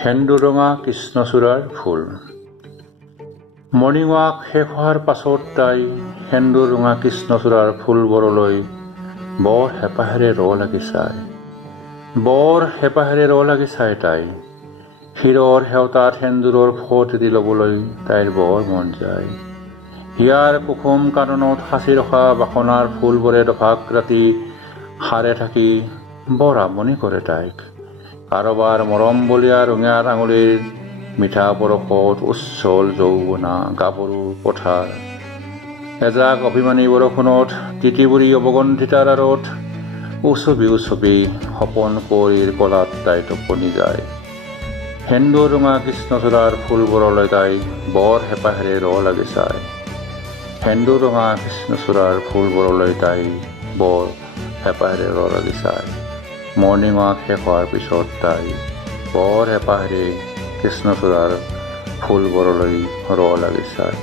সেন্দুৰঙা কৃষ্ণচূড়াৰ ফুল। Morning walk শেষ হোৱাৰ পাছত তাই সেন্দুৰঙা কৃষ্ণচূড়াৰ ফুলবোৰলৈ বৰ হেঁপাহেৰে লাগি চায় তাই। শিৰৰ সেওঁতাত সেন্দুৰৰ ফট এটি ল'বলৈ তাইৰ বৰ মন যায়। হিয়াৰ কুসুম কাননত সাঁচি ৰখা বাসনাৰ ফুলবোৰে দভাগ ৰাতি সাৰে থাকি বৰ আমনি কৰে তাইক। কাৰোবাৰ মৰম বলীয়া ৰঙিয়াৰ আঙুলিৰ মিঠা বৰষত উচ্ছল যৌৱনা গাভৰুৰ পথাৰ। এজাক অভিমানী বৰষুণত তিতিবুৰি অৱগন্ধিতাৰ আঁৰত উচবি সপোন কুঁৱৰীৰ কলাত তাই টোপনি যায়। সেন্দুৰঙা কৃষ্ণচূড়াৰ ফুলবোৰলৈ তাই বৰ হেঁপাহেৰে লাগি চায়। সেন্দুৰঙা কৃষ্ণচূড়াৰ ফুলবোৰলৈ তাই বৰ হেঁপাহেৰে লাগি চায়। মৰ্ণিং ৱাক শেষ হোৱাৰ পিছত তাই বৰ হেঁপাহেৰে কৃষ্ণচূড়াৰ ফুলবোৰলৈ লাগি চায়।